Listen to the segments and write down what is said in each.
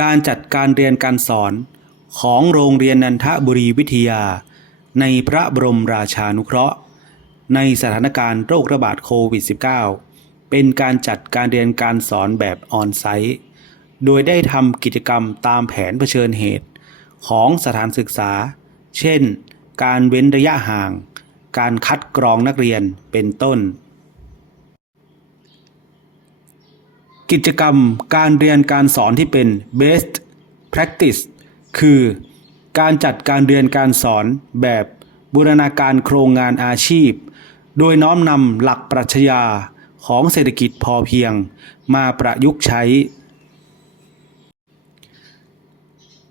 การจัดการเรียนการสอนของโรงเรียนนันทบุรีวิทยา ในพระบรมราชานุเคราะห์ ในสถานการณ์โรคระบาดโควิด -19 เป็นการจัดการเรียนการสอนแบบออนไซต์ โดยได้ทำกิจกรรมตามแผนเผชิญเหตุ ของสถานศึกษา เช่น การเว้นระยะห่าง การคัดกรองนักเรียนเป็นต้น กิจกรรมการเรียนการสอนที่เป็น best practice คือการจัดการเรียนการสอนแบบบูรณาการโครงงานอาชีพ โดยน้อมนำหลักปรัชญาของเศรษฐกิจพอเพียงมาประยุกต์ใช้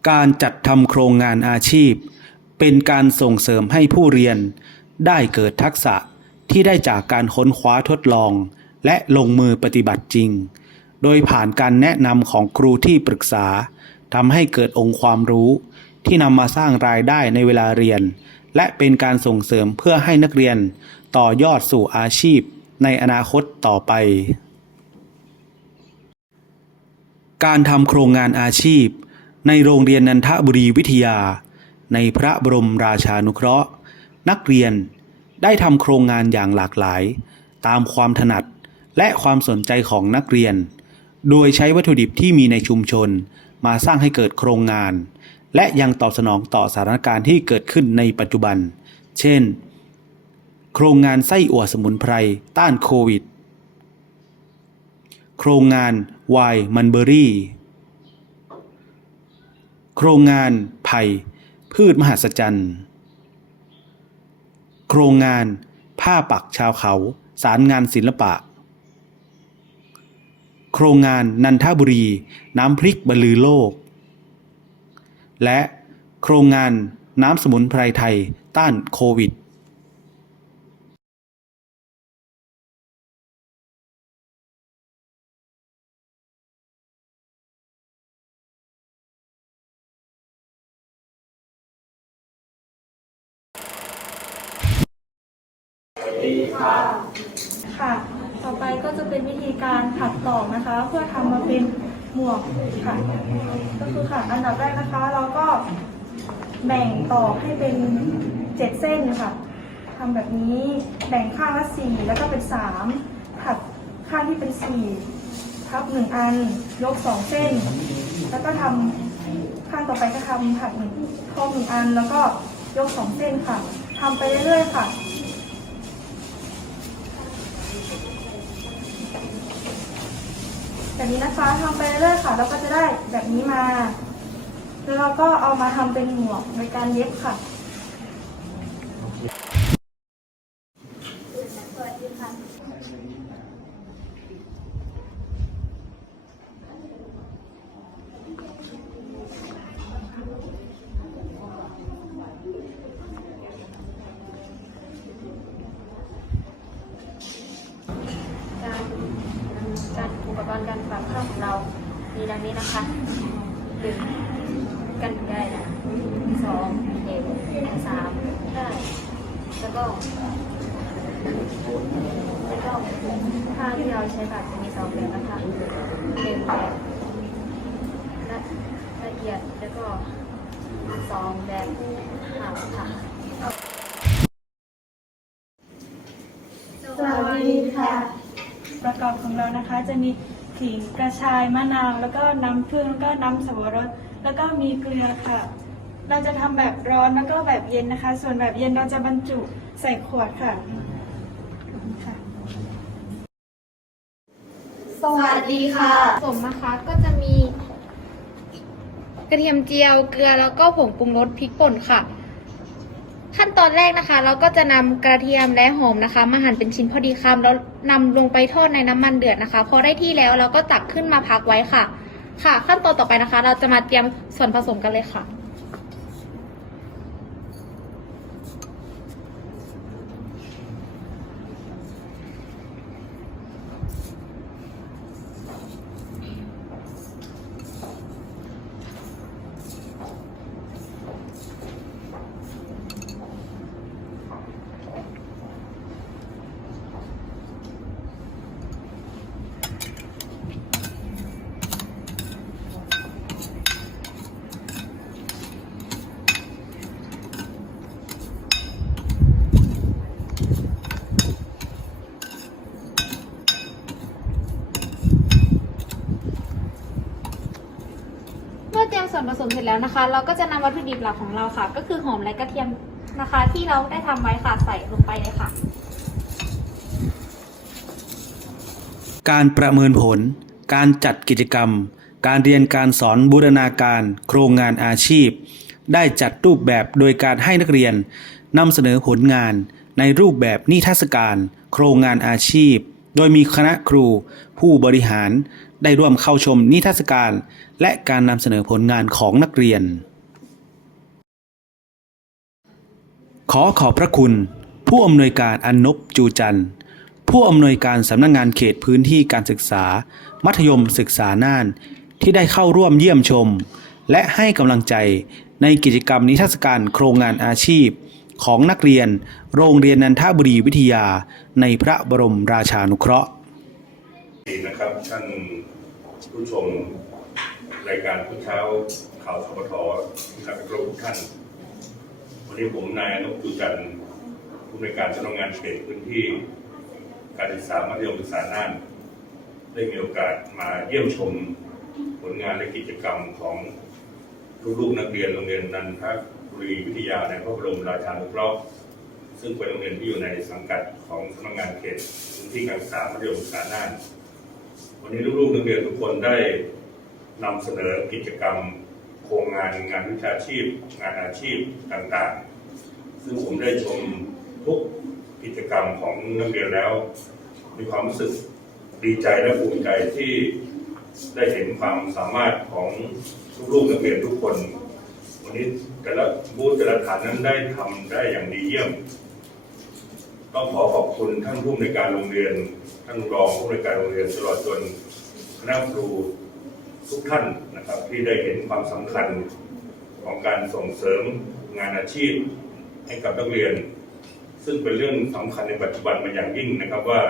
การจัดทำโครงงานอาชีพ เป็นการส่งเสริมให้ผู้เรียน ได้เกิดทักษะที่ได้จากการค้นคว้าทดลอง และลงมือปฏิบัติจริง โดยผ่านการแนะนำของครูที่ปรึกษาทำให้เกิดองค์ความรู้ ที่นำมาสร้างรายได้ในเวลาเรียน และเป็นการส่งเสริมเพื่อให้นักเรียนต่อยอดสู่อาชีพในอนาคตต่อไป การทำโครงงานอาชีพ ในโรงเรียนนันทบุรีวิทยา ในพระบรมราชานุเคราะห์ นักเรียนได้ทำโครงงานอย่างหลากหลาย ตามความถนัดและความสนใจของนักเรียน โดยใช้วัตถุดิบที่มีในชุมชน มาสร้างให้เกิดโครงงาน และยังตอบสนองต่อสถานการณ์ที่เกิดขึ้นในปัจจุบัน เช่น โครงงานไส้อั่วสมุนไพรต้านโควิด โครงงานไวน์มันเบอรี่ โครงงานไผ่พืชมหัศจรรย์ โครงงานผ้าปักชาวเขา สารงานศิลปะโครงงานนันทบุรี น้ำพริกบรรลือโลก และโครงงานน้ำสมุนไพรไทยต้านโควิดค่ะ ต่อไปก็จะเป็นวิธีการถักตอกนะคะ เพื่อทำมาเป็นหมวกค่ะ ก็คือค่ะอันดับแรกนะคะ เราก็แบ่งตอกให้เป็นเจ็ดเส้นค่ะทำแบบนี้แบ่งข้างละสี่แล้วก็เป็นสามถักข้างที่เป็นสี่ทับหนึ่งอันยกสองเส้น แล้วก็ทำข้างต่อไปก็ทำถักหนึ่งทอหนึ่งอัน แล้วก็ยกสองเส้นค่ะทำไปเรื่อยๆค่ะ แบบนี้นะคะทำไปเรื่อยๆค่ะ แล้วก็จะได้แบบนี้มา แล้วเราก็เอามาทำเป็นหมวกโดยการเย็บค่ะ การการอุปกรณ์การปักข้าวของเรา มีดัง นะคะหนึ่งกันไกรสองเด็กสามได้แล้วก็แล้วก็ผ้าที่เราใช้ปักจะมีสองแบบนะคะหนึ่งแบบละละเอียดแล้วก็สองแบบห่างค่ะสวัสดีค่ะ ประกอบของเรานะคะจะมี ขิงกระชายมะนาว แล้วก็น้ำผึ้งแล้วก็น้ำสับปะรดแล้วก็มีเกลือค่ะ เราจะทำแบบร้อนแล้วก็แบบเย็นนะคะ ส่วนแบบเย็นเราจะบรรจุใส่ขวดค่ะขอบคุณค่ะ สวัสดีค่ะ ผสมนะคะก็จะมี กระเทียมเจียวเกลือแล้วก็ผงปรุงรสพริกป่นค่ะ ขั้นตอนแรกนะคะ เราก็จะนำกระเทียมและหอมนะคะ มาหั่นเป็นชิ้นพอดีคำแล้วนำลงไปทอดในน้ำมันเดือดนะคะ พอได้ที่แล้วเราก็ตักขึ้นมาพักไว้ค่ะ ค่ะ ขั้นตอนต่อไปนะคะ เราจะมาเตรียมส่วนผสมกันเลยค่ะ สมเสร็จแล้วนะคะ เราก็จะนำวัตถุดิบหลักของเราค่ะ ก็คือหอมและกระเทียมนะคะ ที่เราได้ทำไว้ค่ะใส่ลงไปเลยค่ะ การประเมินผล การจัดกิจกรรม การเรียนการสอนบูรณาการ โครงงานอาชีพ ได้จัดรูปแบบโดยการให้นักเรียนนำเสนอผลงานในรูปแบบนิทรรศการ โครงงานอาชีพ โดยมีคณะครู ผู้บริหาร ได้ร่วมเข้าชมนิทรรศการ และการนำเสนอผลงานของนักเรียน ขอขอบพระคุณ ผู้อำนวยการอนนบจูจันทร์ผู้อำนวยการสำนักงงานเขตพื้นที่การศึกษา มัธยมศึกษาน่าน ที่ได้เข้าร่วมเยี่ยมชม และให้กำลังใจในกิจกรรมนิทรรศการโครงงานอาชีพ ของนักเรียน โรงเรียนนันทบุรีวิทยา ในพระบรมราชานุเคราะห์นะครับท่าน ผู้ชมรายการผู้เช้าข่าวสปทที่ขับรถทุกท่าน วันนี้ผมนายอนพจุจันทร์ผู้ในการสำนักงานเขตพื้นที่ การศึกษามัธยมศึกษาน่าน ได้มีโอกาสมาเยี่ยมชมผลงานและกิจกรรมของลูกๆนักเรียนโรงเรียนนันทบุรีวิทยาในพระบรมราชานุเคราะห์ซึ่งเป็นโรงเรียนที่อยู่ในสังกัดของสำนักงานเขตพื้นที่การศึกษามัธยมศึกษาน่าน วันนี้ลูกๆนักเรียนทุกคนได้นำเสนอกิจกรรม โครงงานงานวิชาชีพ งานอาชีพต่างๆ ซึ่งผมได้ชมทุกกิจกรรมของนักเรียนแล้ว มีความรู้สึกดีใจและภูมิใจที่ได้เห็นความสามารถของลูกๆนักเรียนทุกคน วันนี้แต่ละบูธแต่ละฐานนั้นได้ทำได้อย่างดีเยี่ยม ต้องขอขอบคุณท่านผู้อำนการโรงเรียน ท่านรองผู้อำนการโรงเรียนตลอดจนคณะครูทุกท่านนะครับ ที่ได้เห็นความสำคัญของการส่งเสริมงานอาชีพให้กับนักเรียน ซึ่งเป็นเรื่องสำคัญในปัจจุบันเป็นอย่างยิ่งนะครับว่า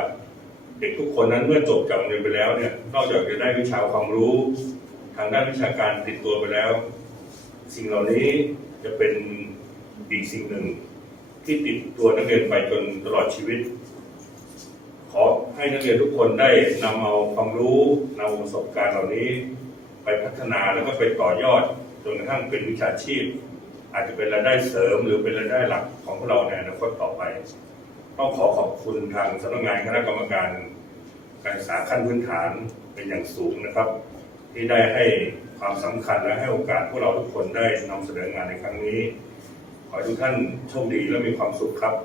เด็กทุกคนนั้นเมื่อจบจากโรงเรียนไปแล้วเนี่ยนอกจากจะได้วิชาความรู้ ทางด้านวิชาการติดตัวไปแล้ว สิ่งเหล่านี้จะเป็นอีกสิ่งหนึ่งที่ติดตัวนักเรียนไปจนตลอดชีวิต ขอให้นักเรียนทุกคนได้นำเอาความรู้นำประสบการณ์เหล่านี้ ไปพัฒนาแล้วก็ไปต่อยอดจนกระทั่งเป็นวิชาชีพ อาจจะเป็นรายได้เสริม หรือเป็นรายได้หลักของพวกเราในอนาคตต่อไป ต้องขอขอบคุณทางสำนักงานคณะกรรมการ การศึกษาขั้นพื้นฐานเป็นอย่างสูงนะครับ ที่ได้ให้ความสำคัญและให้โอกาสพวกเราทุกคนได้นำเสนองานในครั้งนี้ ขอให้ทุกท่านโชคดีและมีความสุขครับ